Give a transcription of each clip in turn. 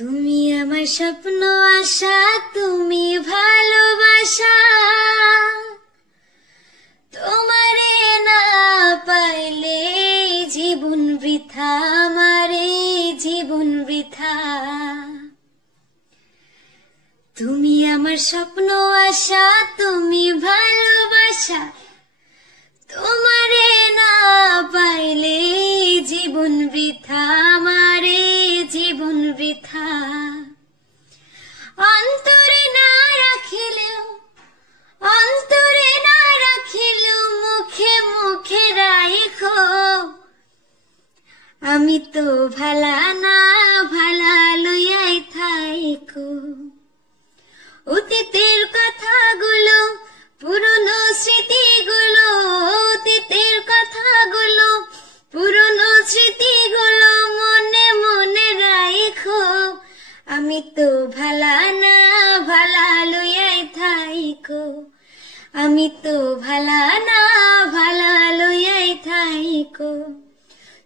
তুমি আমার স্বপ্ন আশা, তুমি ভালোবাসা। তোমারে না পাইলে জীবন বৃথা, আমারে জীবন বৃথা। তুমি আমার স্বপ্ন আশা, তুমি ভালোবাসা। তোমারে না পাইলে জীবন বৃথা, আমারে জীবন বৃথা। অন্তরে না রাখিলেও, অন্তরে না রাখিলেও মুখে মুখে রাইখো। আমি তো ভালা না, ভালা লইয়াই থাইকো। অতীতের কথাগুলো, পুরনো স্মৃতিগুলো, অতীতের কথাগুলো, পুরনো স্মৃতিগুলো মনে মনে রাইখো। আমি তো ভালা না, ভালা লইয়াই থাইকো। আমি তো ভালা না, ভালা লইয়াই থাইকো।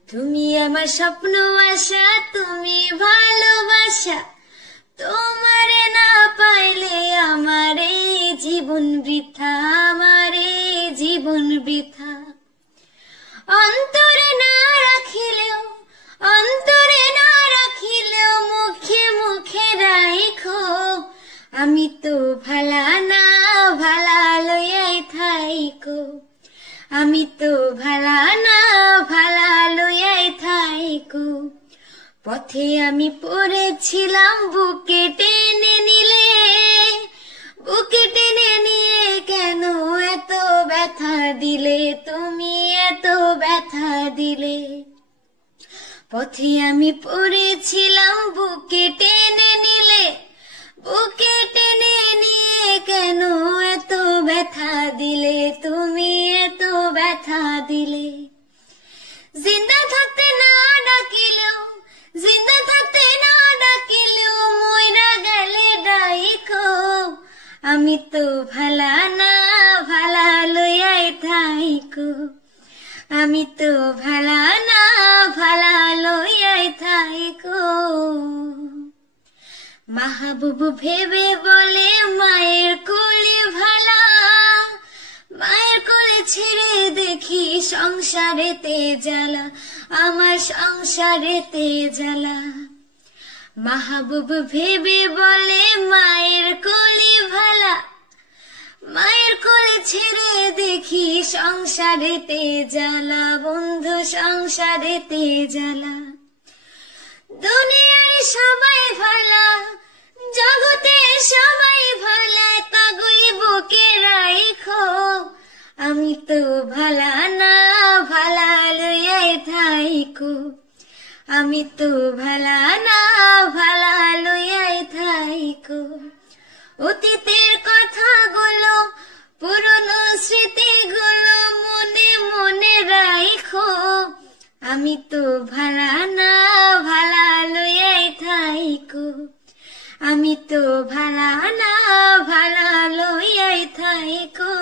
তুমি আমার স্বপ্ন আশা, তুমি ভালোবাসা। তোমারে না পাইলে আমারে জীবন বৃথা, আমারে জীবন বৃথা। অন্তরে না রাখিলেও, অন্তরে না রাখিলেও মুখে মুখে রাইখো। আমি তো ভালা না, ভালা লইয়াই থাইকো। আমি তো ভালা না, ভালা লইয়াই থাইকো। পথে আমি পড়েছিলাম, বুকে টেনে নিলে, বুকে টেনে নিয়ে কেন এত ব্যথা দিলে, তুমি এত ব্যথা দিলে। পথে আমি পড়েছিলাম, বুকে টেনে নিলে, বুকে টেনে নিয়ে কেন এত ব্যথা দিলে, তুমি এত ব্যথা দিলে। জিন্দা থাকতে না ডাকিলেও, জিন্দা থাকতে না ডাকিলেও মইরা গেলে ডাইখো। আমি তো ভালা না, ভালা লইয়াই থাইকো। আমি তো ভালা না, ভালা লইয়াই থাইকো। মাহবুব ভেবে বলে মায়ের কোলে ভালা, মায়ের কোলে ছেড়ে দেখি সংসারেতে জ্বালা, আমার সংসারেতে জ্বালা। মাহবুব ভেবে বলে মায়ের কোলে ভালা, মায়ের কোলে ছেড়ে দেখি সংসারেতে জ্বালা, বন্ধু সংসারেতে জ্বালা। দুনিয়ার সবাই ভালা, জগতে সবাই ভালা, তাগুই বুকে রাইখো। আমি তো ভালা না, ভালা লইয়াই থাইকো। আমি তো ভালা না, ভালা লইয়াই থাইকো। অতীতের কথাগুলো, পুরনো স্মৃতিগুলো মনে মনে রাইখো। আমি তো ভালা না, ভালা লইয়াই থাইকো। আমি তো ভালা না, ভালা লইয়াই থাইকো।